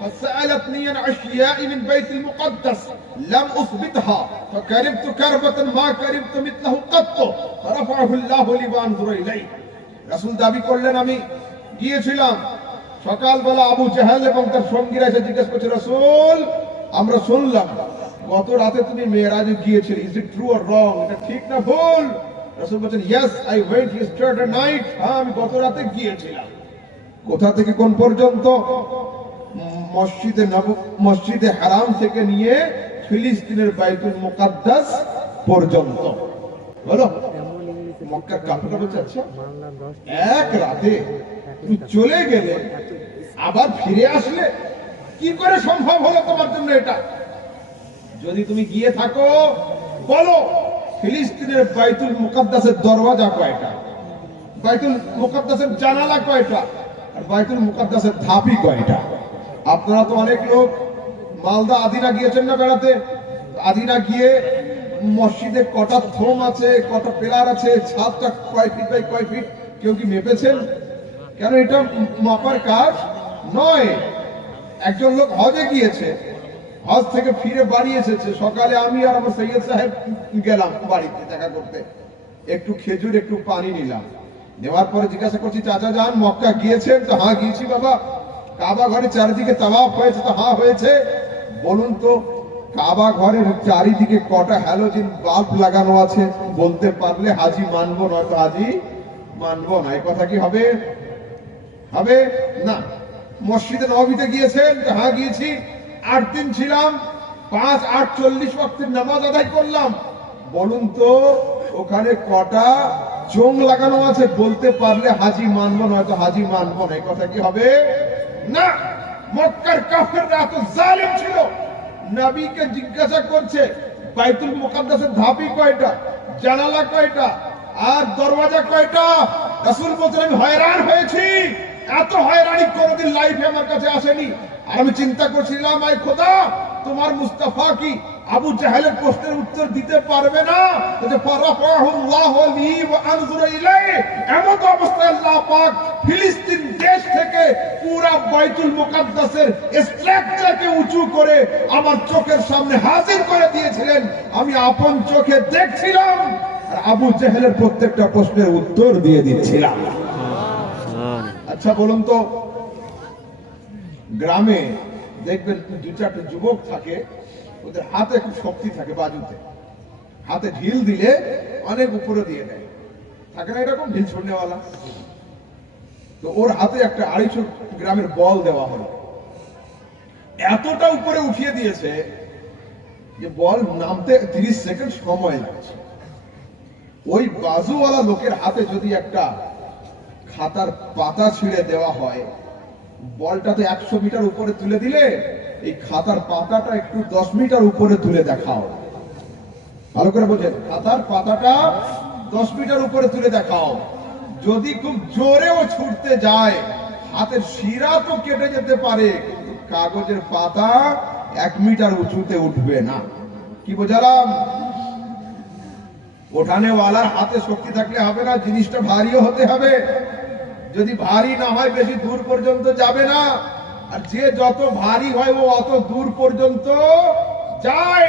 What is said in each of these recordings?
فسألتني عن أشياء من بيت المقدس لم أثبتها فكرمت كربة ما كرمت مثله قط فرفعه الله لي وأنظر إليه রাসূল দাবি করলেন আমি গিয়েছিলাম সকালবেলা আবু জাহেল এবং তার সঙ্গীরা এসে জিজ্ঞেস করছে রাসূল আমরা শুনলাম গত রাতে তুমি মেরাজে গিয়েছিলে is it true or wrong এটা ঠিক না ভুল রাসূল বলেন yes I went yesterday night আমি গত রাতে গিয়েছিলাম কোথা থেকে কোন পর্যন্ত মসজিদে হারাম থেকে নিয়ে ফিলিস্তিনের বাইতুল মুকাদ্দাস পর্যন্ত বলো মক্কার কাফেররা বলছে আচ্ছা এক রাতে তুমি চলে গেলে আবার ফিরে আসলে কি করে সম্ভব হলো তোমার জন্য এটা যদি তুমি গিয়ে থাকো বলো ফিলিস্তিনের বাইতুল মুকাদ্দাসের দরওয়াজা কয়টা বাইতুল মুকাদ্দাসের জানালা কয়টা আর বাইতুল মুকাদ্দাসের ধাপি কয়টা আপনারা তো অনেক লোক মালদা আদিনা গিয়েছেন না বেড়াতে আদিনা গিয়ে মসজিদে কটা থোম আছে কটা পিলার আছে ছাদটা কয় ফিট বাই কয় ফিট কেউ কি মেপেছেন কেন এটা মাপার কাজ নয় একজন লোক হজে গিয়েছে হজ থেকে ফিরে বাড়ি এসেছে সকালে আমি আর আমার সৈয়দ সাহেব গেলাম বাড়িতে দেখা করতে একটু খেজুর একটু পানি নিলাম নেওয়ার পরে জিজ্ঞাসা করছি চাচা যান মক্কা গিয়েছেন তো হ্যাঁ গিয়েছি বাবা কাবা ঘরের চারিদিকে তাওয়াফ হয়েছে তো হ্যাঁ হয়েছে বলুন তো কাবা ঘরের চারিদিকে কটা হ্যালোজেন বাল্ব লাগানো আছে বলতে পারলে হাজি মানবো নয়তো হাজি মানবো না এই কথা কি হবে হবে না মসজিদে নববীতে গিয়েছেন হ্যাঁ গিয়েছি 8 দিন ছিলাম 5-8-40 ওয়াক্তের নামাজ আদায় করলাম বলুন তো ওখানে কটা চোং লাগানো আছে বলতে পারলে হাজি মানবো নয়তো হাজি মানবো না এই কথা কি হবে না মক্কার কাফেররা এত জালিম ছিল নবীকে জিজ্ঞাসা করছে বাইতুল মুকাদ্দাসের ধাপি কয়টা জানালা কয়টা আর দরওয়াজা কয়টা রাসূল বলেন আমি হয়রান হয়েছি এত হয়রানি কোনোদিন লাইফে আমার কাছে আসেনি আর আমি চিন্তা করছিলাম আয় খোদা তোমার মুস্তাফা কি আবু জাহেলের প্রশ্নের উত্তর দিতে পারবে না যে ফারাফাহুল্লাহু লি ওয়া আনজুর ইলাইহি এমন অবস্থায় আল্লাহ পাক ফিলিস্তিন দেশ থেকে পুরো বাইতুল মুকাদ্দাসের স্ট্রাকচারকে উঁচু করে আমার চোখের সামনে হাজির করে দিয়েছিলেন আমি আপন চোখে দেখছিলাম আর আবু জাহেলের প্রত্যেকটা প্রশ্নের উত্তর দিয়ে দিচ্ছিলাম আচ্ছা বলুন তো গ্রামে দেখবেন 2-4টা যুবক থাকে ওদের হাতে খুব শক্তি থাকে বাজুতে হাতে ঢিল দিলে অনেক উপরে দিয়ে দেয় থাকে না এরকম ঢিল ছড়নেওয়ালা তো ওর হাতে একটা 250 গ্রামের বল দেওয়া হলো এতটা উপরে উঠিয়ে দিয়েছে যে বল নামতে 30 সেকেন্ড সময় লাগছে ওই বাজুওয়ালা লোকের হাতে যদি একটা খাতার পাতা ছিঁড়ে দেওয়া হয় বলটাতে 100 মিটার উপরে তুলে দিলে এই খাতার পাতাটা একটু 10 মিটার উপরে তুলে দেখাও ভালো করে বোঝেন খাতার পাতাটা 10 মিটার উপরে তুলে দেখাও যদি খুব জোরেও ছুটতে যায় হাতের শিরা তো কেটে যেতে পারে কিন্তু কাগজের পাতা 1 মিটার উঁচুতে উঠবে না কি বোঝালাম ওঠানেওয়ালার হাতে শক্তি থাকলে হবে না জিনিসটা ভারীও হতে হবে যদি ভারী না হয় বেশি দূর পর্যন্ত যাবে না আর যে যত ভারী হয় ও অত দূর পর্যন্ত যায়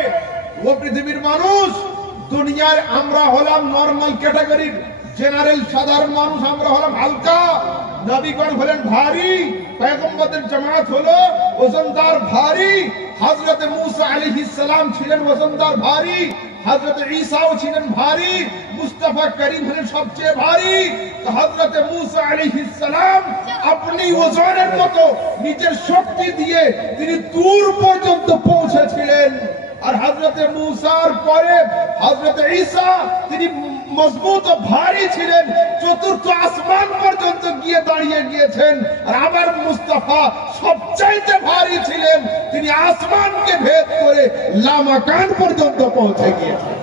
ও পৃথিবীর মানুষ দুনিয়ায় আমরা হলাম নরমাল ক্যাটাগরির জেনারেল সাধারণ মানুষ আমরা হলাম হালকা নবীগণ হলেন ভারী পয়গম্বরদের জামাত হলো ওজনদার ভারী হযরত মূসা আলাইহিস সালাম ছিলেন ওজনদার ভারী হযরত ঈসাও ছিলেন ভারী মুস্তাফা করিম হলেন সবচেয়ে ভারী তো হযরত মূসা আলাইহিস সালাম আপনি ওজনের মতো নিজের শক্তি দিয়ে তিনি দূর পর্যন্ত পৌঁছেছিলেন আর হযরত মূসার পরে হযরত ঈসা তিনি মজবুত ও ভারী ছিলেন চতুর্থ আসমান পর্যন্ত গিয়ে দাঁড়িয়ে গিয়েছেন আর আমার মুস্তাফা সবচাইতে ভারী ছিলেন তিনি আসমানকে ভেদ করে লামাকান পর্যন্ত পৌঁছে গিয়েছেন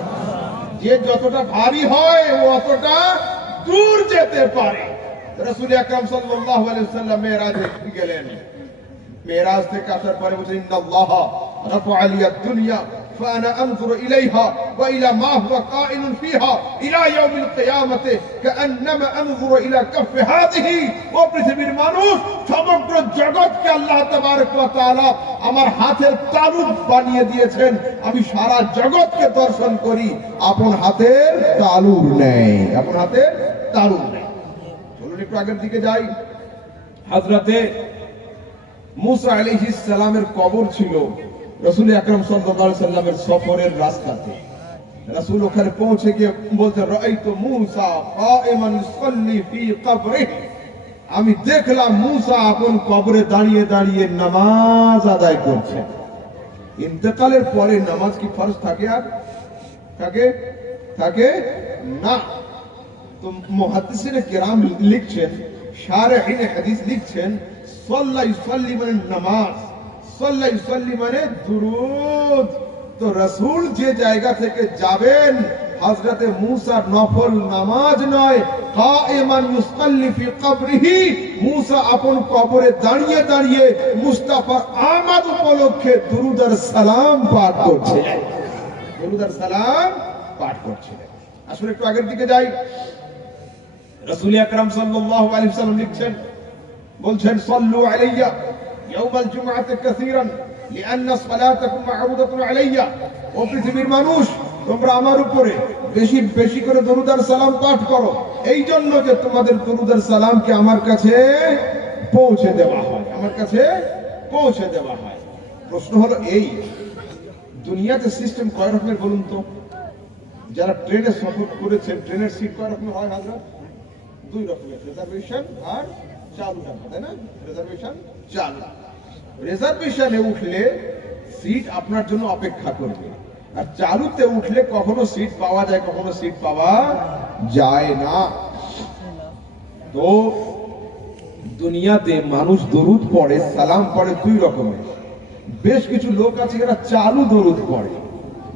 যে যতটা ভারী হয় ও অতটা দূর যেতে পারে রাসূল আকরাম সাল্লাল্লাহু আলাইহি ওয়াসাল্লাম মেরাজে গেলেন মেরাজ থেকে আসার পরে বলেন ইন্নাল্লাহ রাফা আলিয়াদ দুনিয়া فأنا أنظر إليها وإلى ما هو قائل فيها إلى يوم القيامة كأنما أنظر إلى كف هذه وبرثبير মানুষ সমগ্র জগৎকে আল্লাহ তাবারক ওয়া তাআলা আমার হাতের তালু বানিয়ে দিয়েছেন, আমি সারা জগৎকে দর্শন করি আপন হাতের তালুর নেই, আপন হাতের তালুর নেই। চলুন একটু আগের দিকে যাই। হযরতে মুসা আলাইহিস সালামের কবর ছিল রাসূল আকরাম সাল্লাল্লাহু আলাইহি সাল্লামের সফরের রাস্তাতে। রাসূল ওখানে পৌঁছে গিয়ে বলতে রাআইতু মুসা কাইমান ইউসাল্লি ফি কবরিহি, আমি দেখলাম মুসা আপন কবরে দাঁড়িয়ে দাঁড়িয়ে নামাজ আদায় করছে। ইন্তেকালের পরে নামাজ কি ফরজ থাকে? আর থাকে না। তো মুহাদ্দিসিনে কিরাম লিখছেন, শারিহিনে হাদিস লিখছেন, সাল্লা ইউসাল্লি মানে নামাজ, সাল্লা ইউসাল্লি মানে দুরূদ। তো রাসূল যে জায়গা থেকে যাবেন হযরতে মুসা নফল নামাজ নয়, কাইমান ইউসাল্লি ফি কবরিহি, মুসা আপন কবরে দাঁড়িয়ে দাঁড়িয়ে মুস্তাফার আমদ উপলক্ষে দুরূদ আর সালাম পাঠ করছিলেন, দুরূদ আর সালাম পাঠ করছিলেন। আসলে একটু আগের দিকে যাই। রাসূল আকরাম সাল্লাল্লাহু আলাইহি ওয়াসাল্লাম লিখছেন, বলছেন সাল্লু আলাইয়া ইয়াউমাল জুমআতি কাসীরান লিআন্না সালাতাকুম মা'রুদাতুন আলাইয়া, ও পৃথিবীর মানুষ তোমরা আমার উপরে বেশি বেশি করে দরুদ আর সালাম পাঠ করো, এই জন্য যে তোমাদের দরুদ আর সালামকে আমার কাছে পৌঁছে দেওয়া হয়, আমার কাছে পৌঁছে দেওয়া হয়। প্রশ্ন হলো এই, দুনিয়াতে সিস্টেম কয় রকমের বলুন তো? যারা ট্রেনে সফর করেছেন ট্রেনের সিট কয় রকমের হয় হাজরা? দুই রকমের, রিজার্ভেশন আর চালু টাকা, তাই না? রিজার্ভেশন চালু। রিজার্ভেশনে উঠলে সিট আপনার জন্য অপেক্ষা করবে, আর চালুতে উঠলে কখনো সিট পাওয়া যায়, কখনো সিট পাওয়া যায় না। তো দুনিয়াতে মানুষ দরুদ পড়ে, সালাম পড়ে দুই রকমের। বেশ কিছু লোক আছে এরা চালু দরুদ পড়ে,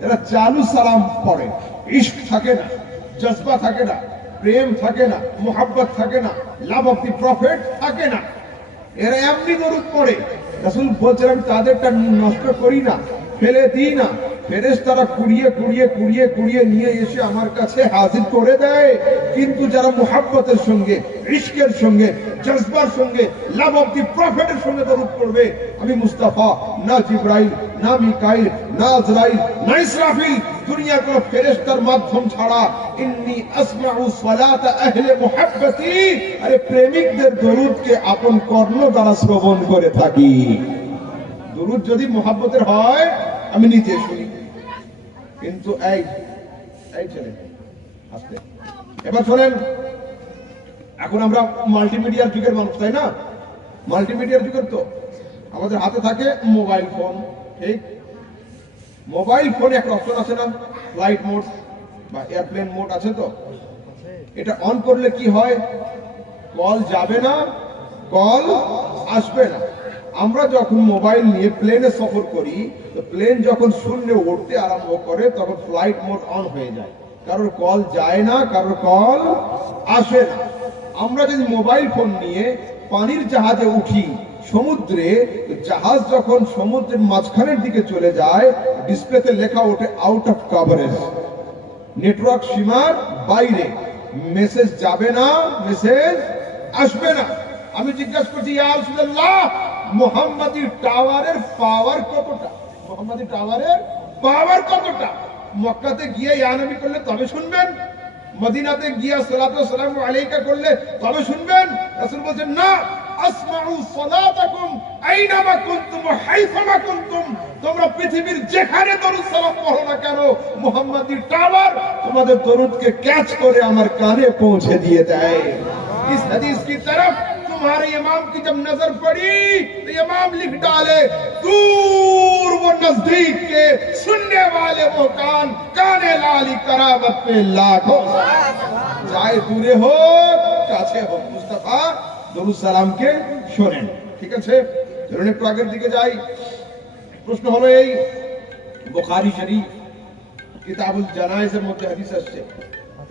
এরা চালু সালাম পড়ে। ইশক থাকে না, জজবা থাকে না, প্রেম থাকে না, মোহাব্বত থাকে না, লাভ অফ দি প্রফেট থাকে না, এরা এমনি দরুদ পড়ে। রাসূল বলছেন আমি তাদেরটা নষ্ট করি না, ফেলে দিই না, ফেরেশতারা কুড়িয়ে কুড়িয়ে কুড়িয়ে কুড়িয়ে নিয়ে এসে আমার কাছে হাজির করে দেয়। কিন্তু যারা মুহাব্বতের সঙ্গে, ইশকের সঙ্গে, জজবার সঙ্গে, লাভ অফ দি প্রফেটের সঙ্গে দরুদ পড়বে, আমি মুস্তাফা না জিবরাইল না মিকাইল না আজরাইল না ইসরাফিল, দুনিয়ার কোন ফেরেশতার মাধ্যম ছাড়া ইন্নী আসমাউ সালাত আহলে মুহাব্বতি, আরে প্রেমিকদের দরুদকে আপন কর্ণ দ্বারা শ্রবণ করে থাকি। দরুদ যদি মুহাব্বতের হয় আমি নিজে শুনি, কিন্তু এই ছেলে আস্তে। এবার শোনেন, এখন আমরা মাল্টিমিডিয়ার যুগের মানুষ, তাই না? মাল্টিমিডিয়ার যুগের তো আমাদের হাতে থাকে মোবাইল ফোন, ঠিক? মোবাইল ফোনে একটা অপশন আছে না, ফ্লাইট মোড বা এয়ারপ্লেন মোড আছে। তো এটা অন করলে কি হয়? কল যাবে না, কল আসবে না। আমরা যখন মোবাইল নিয়ে প্লেনে সফর করি, তো প্লেন যখন শূন্যে উঠতে আরম্ভ করে তখন ফ্লাইট মোড অন হয়ে যায়, কারোর কল যায় না, কারোর কল আসে না। আমরা যদি মোবাইল ফোন নিয়ে পানির জাহাজে উঠি সমুদ্রে, জাহাজ যখন সমুদ্রের মাঝখানের দিকে চলে যায় ডিসপ্লেতে লেখা ওঠে আউট অফ কভারেজ, নেটওয়ার্ক সীমার বাইরে, মেসেজ যাবে না, মেসেজ আসবে না। আমি জিজ্ঞাসা করছি ইয়া রাসূলুল্লাহ, মুহাম্মাদি টাওয়ারের পাওয়ার কতটা? মুহাম্মাদি টাওয়ারের পাওয়ার কতটা? মক্কাতে গিয়ে ইয়া নবী করলে তবে শুনবেন, মদিনাতে গিয়ে সালাতু ওয়া সালামু আলাইকা করলে তবে শুনবেন। রাসূল বলেন না, আসমাউ সালাতাকুম আইনামা কুনতুম ওয়া হাইফামা কুনতুম, তোমরা পৃথিবীর যেখানে দরুদ সালাম পড়ো না কেন, মুহাম্মাদি টাওয়ার তোমাদের দরুদকে ক্যাচ করে আমার কানে পৌঁছে দিয়ে দেয়। इस हदीस की तरफ तुम्हारे इमाम की जब नजर पड़ी तो इमाम लिख डाले, दूर वो नजदीक के सुनने वाले वो कान, काने लाली करावत पे लाखों, चाहे दूरे हो काছে हो, मुस्तफा দরুদ সালামকে শোনেন। ঠিক আছে, চলুন একটু আগের দিকে যাই। প্রশ্ন হলো এই, বুখারী শরীফ কিতাবুল জানায়েজের মধ্যে হাদিস আসছে,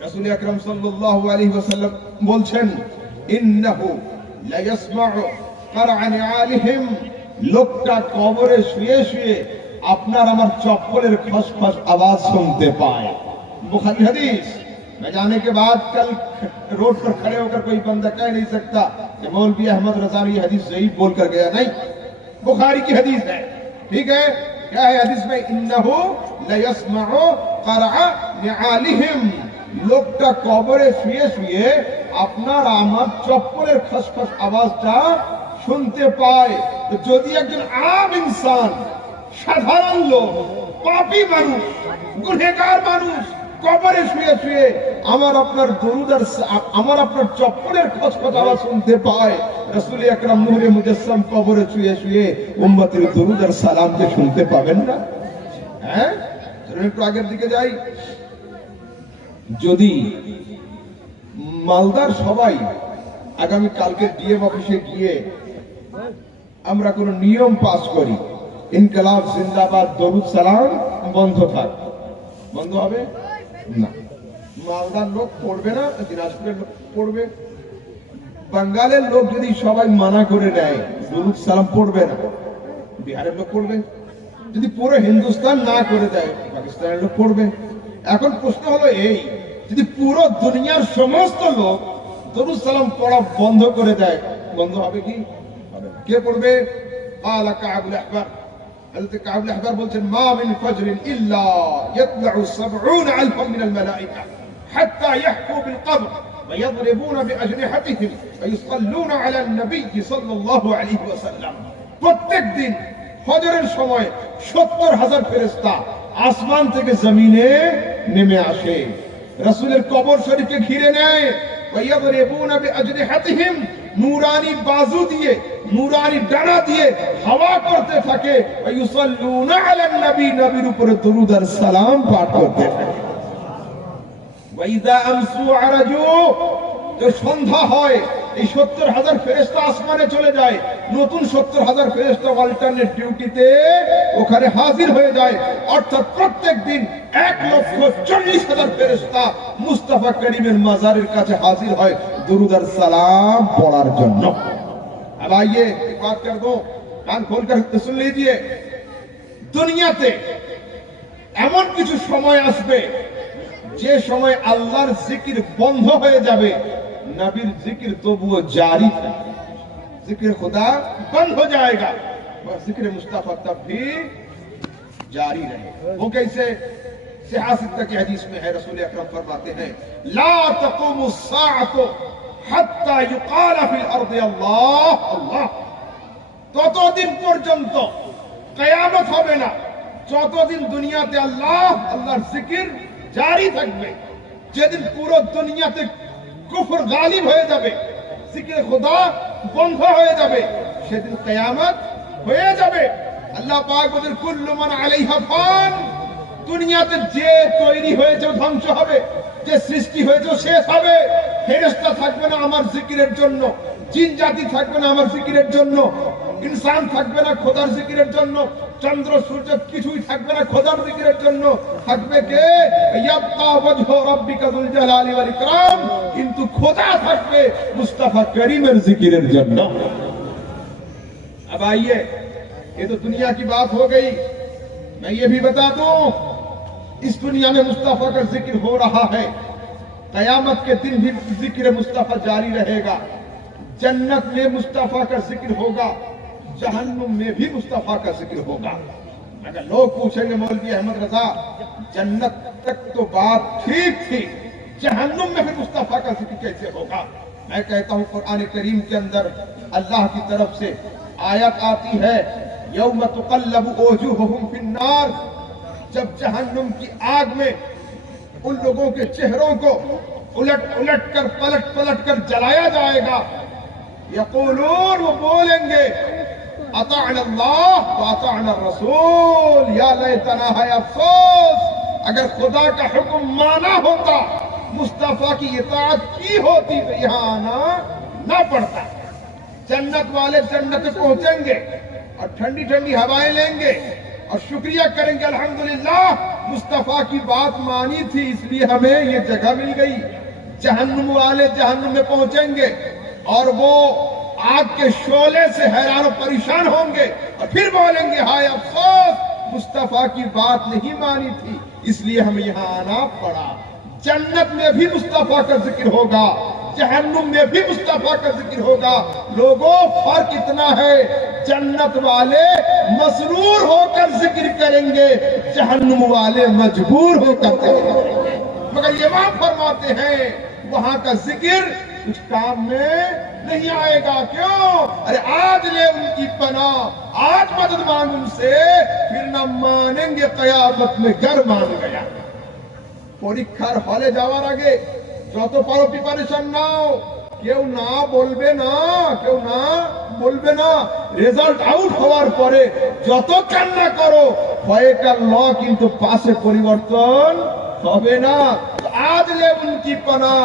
রাসূল আকরাম সাল্লাল্লাহু আলাইহি ওয়াসাল্লাম বলছেন, ইন্নাহু লা ইয়াসমাউ কারআন আলিহিম, লোকটা কবরে শুয়ে শুয়ে আপনার আমার चप्पलेर खसखस आवाज सुनते पाए। बुखारी हदीस मैं जाने के बाद कल रोड पर खड़े होकर कोई बंदा कह नहीं सकता कि मौलवी अहमद रजा ये हदीस सही बोल कर गया, नहीं, बुखारी की हदीस है। ठीक है, क्या है हदीस में? इन्नहु लयस्मउ क़रअ निआलिहिम, लोकटा कबरे শুয়ে শুয়ে আপনার আমার চপ্পলের খসখস আওয়াজটা শুনতে পায়। তো যদি একজন আম ইনসান, সাধারণ লোক, পাপী মানুষ, গুনাহগার মানুষ কবরে শুয়ে শুয়ে আমার আপনার দরুদ আর আমার আপনার চপ্পলের খসখস আওয়াজ শুনতে পায়, রাসূল আকরাম নূরে মুজাসসাম কবরে শুয়ে শুয়ে উম্মতের দরুদ আর সালামকে শুনতে পাবেন না? হ্যাঁ, চলুন একটু আগের দিকে যাই। যদি মালদার সবাই আগামী কালকে ডিএম অফিসে গিয়ে আমরা কোন নিয়ম পাস করি, ইনকলাব জিন্দাবাদ দরুদ সালাম বন্ধ থাক, বন্ধ হবে না। মালদার লোক পড়বে না, দিনাজপুরের লোক পড়বে, বাঙ্গালের লোক যদি সবাই মানা করে নেয় দরুদ সালাম পড়বে না, বিহারের লোক পড়বে। যদি পুরো হিন্দুস্তান না করে দেয় পাকিস্তানের লোক পড়বে। এখন প্রশ্ন হলো এই, যদি পুরো দুনিয়ার সমস্ত লোক দরুদ সালাম পড়া বন্ধ করে দেয়, বন্ধ হবে কি? কে পড়বে? ক্বালা কাবুল আহবার, হযরত কাবুল আহবার বলছেন, মা মিন ফাজরিন ইল্লা ইয়াতলাউ ৭০ আলফাম মিনাল মালায়েকা হাত্তা ইয়াহকু বিল কবর ওয়া ইয়াদরিবুনা বিআজনিহাতিহিম ওয়া ইউসাল্লুনা আলান নবী সাল্লাল্লাহু আলাইহি ওয়াসাল্লাম। প্রত্যেক দিন ফজরের সময় ৭০,০০০ ফেরেশতা আসমান থেকে জমিনে নেমে আসে, রাসূলের কবর শরীফকে ঘিরে নেয়, ওয়া ইয়াদরিবুনা বিআজনিহাতিহিম, নূরানি বাজু দিয়ে, নূরানি ডানা দিয়ে হাওয়া করতে থাকে, ওয়া ইউসাল্লুনা আলান নবী, নবীর উপরে দরুদ আর সালাম পাঠ করতে থাকে। ওয়া ইযা আমসু আরাজু, তো সন্ধ্যা হয় এই ৭০,০০০ ফেরেশতা আসমানে চলে যায়, নতুন ৭০,০০০ ফেরেশতা অল্টারনেট ডিউটিতে ওখানে হাজির হয়ে যায়। অর্থাৎ প্রত্যেক দিন ১,৪০,০০০ ফেরেশতা মুস্তাফা করিমের মাজারের কাছে হাজির হয় দরুদ আর সালাম পড়ার জন্য। अब आइए एक बात कर दो, कान खोलकर सुन लीजिए, দুনিয়াতে এমন কিছু সময় আসবে যে সময় আল্লাহর জিকির বন্ধ হয়ে যাবে, नबीर जिक्र तो वो जारी था, जिक्र खुदा बंद हो जाएगा, और जिक्र मुस्तफा तब भी जारी रहे। वो कैसे? सियासत की हदीस में है, रसूल अकरम फरमाते हैं, ला तक़ूमु अस्साअतु हत्ता युक़ाल फिल अर्दि अल्लाह अल्लाह, ততদিন পর্যন্ত কিয়ামত হবে না যতদিন দুনিয়াতে আল্লাহ আল্লাহর জিকির জারি থাকবে। যেদিন পুরো দুনিয়াতে কুফর গালিব হয়ে যাবে, জিকির খুদা বন্ধ হয়ে যাবে, সেদিন কিয়ামত হয়ে যাবে। আল্লাহ পাক বলেন, কুল্লু মান আলাইহা ফান, দুনিয়াতে যে তৈরি হয়েছে ধ্বংস হবে, যে সৃষ্টি হয়েছে শেষ হবে। ফেরেশতা থাকবে না আমার জিকিরের জন্য, জিন জাতি থাকবে না আমার জিকিরের জন্য, ইনসান থাকবে না খোদার জিকিরের জন্য, চন্দ্র সূর্য কিছুই থাকবে না খোদার জিকিরের জন্য। থাকবে কে? ইয়াবকা ওয়াজহু রাব্বিকা যুল জালালি ওয়াল ইকরাম, কিন্তু খোদা থাকবে মুস্তাফা করিমের জিকিরের জন্য। अब आइए, ये तो दुनिया की बात हो गई। मैं ये भी बता दूं, इस दुनिया में मुस्तफा का जिक्र हो रहा है, कयामत के दिन भी जिक्र मुस्तफा जारी रहेगा। जन्नत में मुस्तफा का जिक्र होगा, जहन्नुम में भी मुस्तफा का जिक्र होगा। अगर लोग पूछेंगे मौलवी अहमद रजा, जन्नत तक तो बात ठीक थी, जहन्नुम में भी मुस्तफा का जिक्र कैसे होगा? मैं कहता हूं, कुरान करीम के अंदर अल्लाह की तरफ से आयत आती है, यौम तुक़ल्लबु वजूहुहुम फिन्नार, जब जहन्नुम की आग में उन लोगों के चेहरों को उलट उलट कर पलट पलट कर जलाया जाएगा। यक़ूलून, वो बोलेंगे, अताअना अल्लाह व अताअना रसूल, या लैतना, है अफसोस, अगर खुदा का हुक्म माना होता, मुस्तफा की इताअत की होती तो यहाँ आना ना पड़ता। जन्नत वाले जन्नत पहुंचेंगे और ठंडी ठंडी हवाएं लेंगे और शुक्रिया करेंगे, अल्हम्दुलिल्लाह मुस्तफा की बात मानी थी इसलिए हमें ये जगह मिल गई। जहन्नुम वाले जहन्नुम में पहुंचेंगे और वो आग के शोले से हैरान और परेशान होंगे और फिर बोलेंगे, हाय अफसोस, मुस्तफा की बात नहीं मानी थी, इसलिए हमें यहाँ आना पड़ा। जन्नत में भी मुस्तफा का जिक्र होगा, जहन्नुम में भी मुस्तफा का जिक्र होगा। लोगों, फर्क इतना है, जन्नत वाले मसरूर होकर जिक्र करेंगे, जहन्नुम वाले मजबूर होकर करेंगे। मगर इमाम फरमाते हैं वहां का जिक्र कुछ काम में नहीं आएगा। क्यों? अरे आज ले उनकी पनाह, आज मदद मांग उनसे, फिर न मानेंगे कयामत में घर मान गया। পরীক্ষার হলে যাওয়ার আগে যত পারো প্রিপারেশন নাও, কেউ না বলবে না, কেউ না বলবে না। রেজাল্ট আউট হওয়ার পরে যত কান্না করো, ভয়কার ল কিন্তু পাশে পরিবর্তন হবে না। আজ ले उनकी पनाह,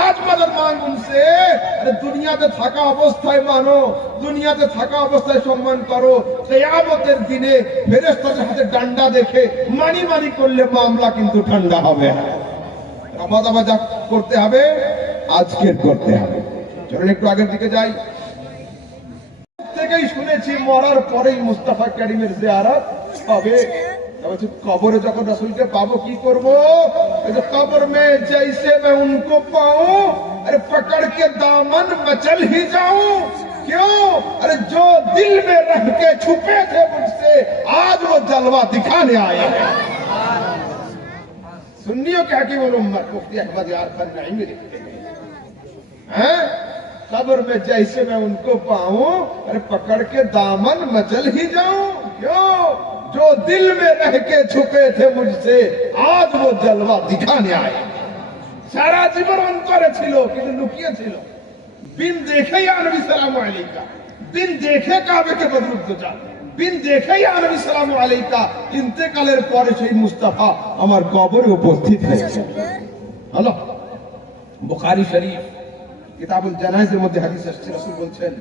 आज मदद मांग उनसे। अरे दुनियाते থাকা অবস্থায় মানো, দুনিয়াতে থাকা অবস্থায় সম্মান করো, কিয়ামতের দিনে ফেরেশতাদের হাতে ডান্ডা দেখে মানি মানি করলে মামলা কিন্তু ঠান্ডা হবে না। আবার যা করতে হবে আজকের করতে হবে। চলুন একটু আগের দিকে যাই। থেকেই শুনেছি মরার পরেই মুস্তাফা কারীমের জিয়ারত হবে। कब्र जब रसूल के पाबो की करबो, कब्र में जैसे मैं उनको पाऊं, अरे पकड़ के दामन मचल ही जाऊं। क्यों? अरे जो दिल में रह के छुपे थे मुझसे, आज वो जलवा दिखाने आए हैं। सुन्नियों क्या कि वो मुफ्ती अहमद यार खान नईमी लिखते हैं, कब्र में जैसे मैं उनको पाऊं, अरे पकड़ के दामन मचल ही जाऊं। क्यों? जो दिल में रह के छुपे थे मुझसे, आज वो जलवा दिखाने आए। सारा जीवन अंतरे छिलो किन्तु लुकिए छिलो। बिन देखे या नबी सलाम अलैका, बिन देखे काबे के बदरुद्द जा, बिन देखे या नबी सलाम अलैका इंतेकालेर परे সেই মুস্তাফা আমার কবরে উপস্থিত হয়েছে। হলো বুখারী শরীফ কিতাবুল জানায়েজের মধ্যে হাদিস আসছে, রাসূল বলছেন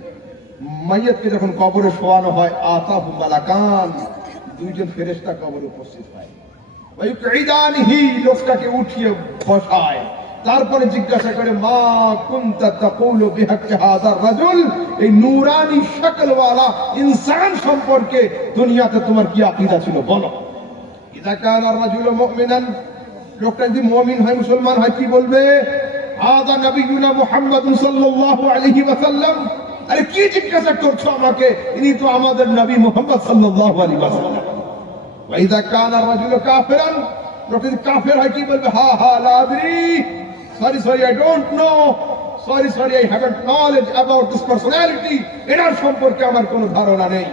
মাইয়াতকে যখন কবরে শোয়ানো হয়, আতাহু মালাকান, দুইজন ফেরেশতা কবরে উপস্থিত হয়। ওয়ায়ুকঈদানিহি, লোকটাকে উঠিয়ে বসায়, তারপরে জিজ্ঞাসা করে মা কুনতা তাকুলু বিহাক্কি হাযার রাজুল, এই নূরানি শক্লওয়ালা ইনসান সম্পর্কে দুনিয়াতে তোমার কি আকীদা ছিল বলো। ইযা কানা রাজুলু মুমিনান, লোকটা যদি মুমিন হয়, মুসলমান হয়, কি বলবে? হাযা নবিয়ুনা মুহাম্মাদুন সাল্লাল্লাহু আলাইহি ওয়াসাল্লাম। আরে কি জিজ্ঞাসা করছো আমাকে? ইনি তো আমাদের নবী মুহাম্মদ সাল্লাল্লাহু আলাইহি ওয়াসাল্লাম। ওয়া ইযা কানা রাজুলু কাফিরান, লোকটা যদি কাফের হয় কি বলবে? হা হা লা আদরি, sorry I don't know, sorry I haven't knowledge about this personality, এনার সম্পর্কে আমার কোনো ধারণা নেই।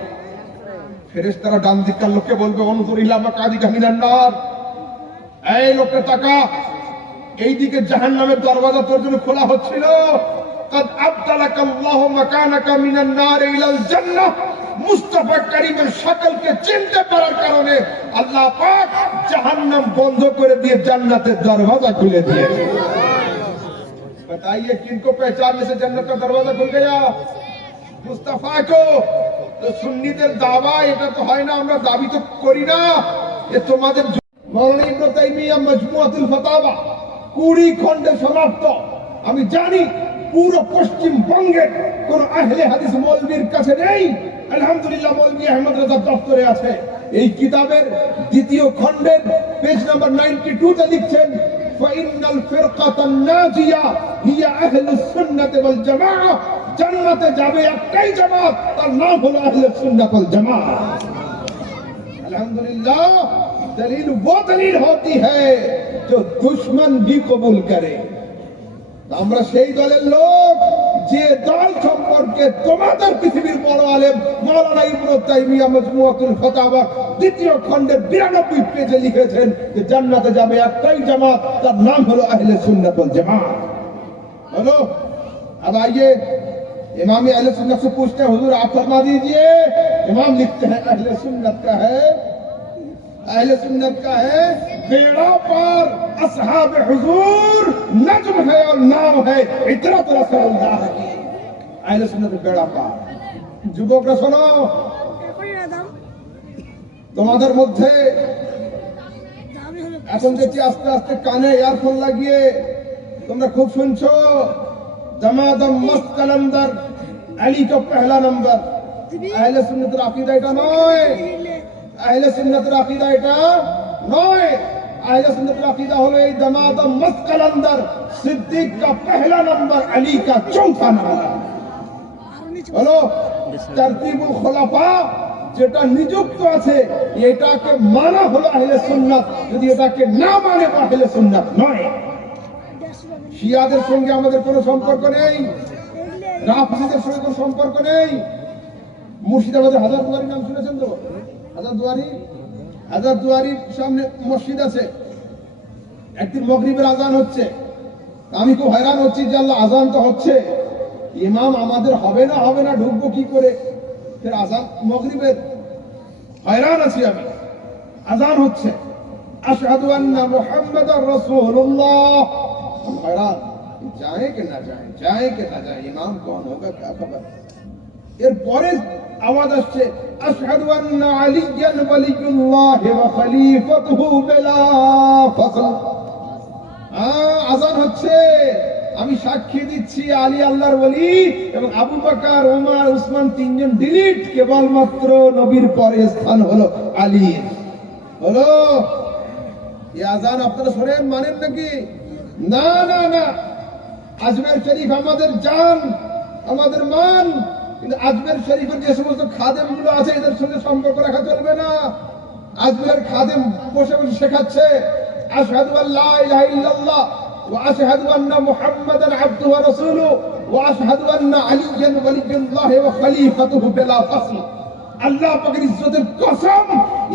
ফেরেশতারা ডান দিককার লোককে বলবে উনজুর ইলা মাকাদিকা মিনান নার, এই লোকটা তাকা, এইদিকে জাহান্নামের দরজা তোর জন্য খোলা হচ্ছিল। قد ابدلك الله مكانك من النار الى الجنه, মুস্তাফা কারীমের শক্লকে চিনতে পারার কারণে আল্লাহ পাক জাহান্নাম বন্ধ করে দিয়ে জান্নাতের দরজা খুলে দিয়েছে। बताइए किनको पहचानने से जन्नत का दरवाजा खुल गया? मुस्तफा को। तो सुन्नीদের দাওয়া এটা তো হয় না, আমরা দাবি তো করি না। এ তোমাদের মাওলানা ইবনে তাইমিয়া মাজমুআতুল ফাতাওয়া 20 খণ্ডে সমাপ্ত। আমি জানি পুরো পশ্চিমবঙ্গের কোন আহলে হাদিস মৌলবীর কাছে নেই। আলহামদুলিল্লাহ মৌলবী আহমদ রাজা দপ্তরে আছে। এই কিতাবের দ্বিতীয় খণ্ডের পেজ নাম্বার 92 তে লিখছেন ফাইনাল ফিরকাতান নাজিয়া হিয়া আহলুস সুন্নাত ওয়াল জামাআহ, জান্নাতে যাবে একটাই জামাত, তার নাম হলো আহলুস সুন্নাত ওয়াল জামাআহ। अल्हम्दुलिल्लाह दलील वो दलील होती है जो दुश्मन भी कबूल करे। আমরা সেই দলের লোক যে দল সম্পর্কে তোমাদের পৃথিবীর বড় আলেম মাওলানা ইবনে তাইমিয়া মাজমুআতুল ফাতাওয়া দ্বিতীয় খণ্ডের 92 পেজে লিখেছেন যে জান্নাতে যাবে একটাই জামাত, তার নাম হলো আহলে সুন্নাত ওয়াল জামাত। हेलो, अब आइए इमाम अहले सुन्नत से पूछते हैं हुजूर आप फरमा दीजिए। इमाम लिखते हैं अहले सुन्नत का है बेड़ा पार असहाब हुजूर, नज्म है और नाम है इतरत रसूलुल्लाह की। अहले सुन्नत बेड़ा पार। যুবকরা শোনো, তোমাদের মধ্যে এখন দেখছি আস্তে আস্তে কানে ইয়ারফোন লাগিয়ে তোমরা খুব শুনছো दमादम मस्त कलंदर अली का पहला नंबर। अहले सुन्नत अकीदा এটা নয়। আহলে সুন্নাতের আকীদা এটা নয়। আহলে সুন্নাতের আকীদা হলো এই দামাদা মসকালান্দার সিদ্দিক का पहला नंबर, अली का चौथा नंबर হলো তারতিবুল খুলাফা, যেটা নিযুক্ত আছে এটাকে মানা হলো আহলে সুন্নাত, যদি এটাকে না মানে আহলে সুন্নাত নয়। শিয়াদের সঙ্গে আমাদের কোনো সম্পর্ক নেই, রাফিজিদের সঙ্গে কোনো সম্পর্ক নেই। মুর্শিদাবাদের হাজারদুয়ারি নাম শুনেছেন তো? হাজারদুয়ারির সামনে মসজিদ আছে। একদিন মাগরিবের আজান হচ্ছে, আমি খুব হয়রান হচ্ছি যে আল্লাহ আজান তো হচ্ছে, ইমাম আমাদের হবে না ঢুকবো কি করে, ফের আজান মাগরিবের, হয়রান আছি আমি। আজান হচ্ছে, আশহাদু আন্না মুহাম্মাদার রাসূলুল্লাহ, হয়রান, जाए कि ना जाए, इमाम कौन होगा क्या खबर। এরপরে আওয়াজ আসছে, আশহাদু আন্না আলিয়ান ওয়ালিয়ুল্লাহ ওয়া খলিফাতুহু বিলা ফজল। আজান হচ্ছে, আমি সাক্ষী দিচ্ছি আলী আল্লাহর ওলি এবং আবু বকর, ওমর, উসমান তিনজন ডিলিট, কেবলমাত্র নবীর পরে স্থান হলো আলীর। হলো এই আজান আপনারা শোনেন, মানেন নাকি? না না না, আজমের শরীফ আমাদের জান, আমাদের মান, কিন্তু আজমের শরীফের যে সমস্ত খাদেম গুলো আছে এদের সঙ্গে সম্পর্ক রাখা চলবে না। আজমের খাদেম বসে বসে শেখাচ্ছে আশহাদু আল্লা ইলাহা ইল্লাল্লাহ ওয়া আশহাদু আন্না মুহাম্মাদান আবদুহু ওয়া রাসূলুহু ওয়া আশহাদু আন্না আলিয়ান ওয়ালিয়ুল্লাহ ওয়া খলিফাতুহু বিলা ফাসল। আল্লাহ পাকের ইজ্জতের কসম,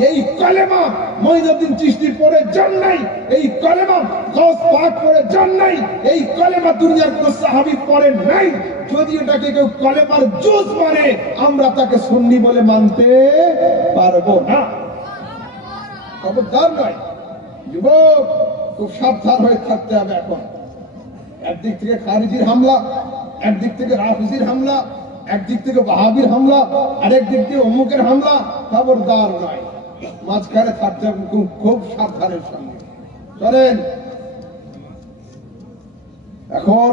এই কালেমা মঈনুদ্দিন চিশতি পড়ে জান নাই, এই কালেমা গাউস পাক পড়ে জান নাই, এই কালেমা দুনিয়ার কোন সাহাবী পড়ে নাই। যদি এটাকে কেউ কালেমার জুজ মানে, আমরা তাকে সুন্নি বলে মানতে পারবো না। খবরদার নয় যুবক, খুব সাবধান হয়ে থাকতে হবে। এখন একদিক থেকে খারিজির হামলা, একদিক থেকে রাফিজির হামলা, একদিক থেকে ওয়াহাবির হামলা, আরেক দিক থেকে অমুকের হামলা। খবরদার নয়, মাঝখানে থাকতে হবে খুব সাবধানের সঙ্গে। চলেন এখন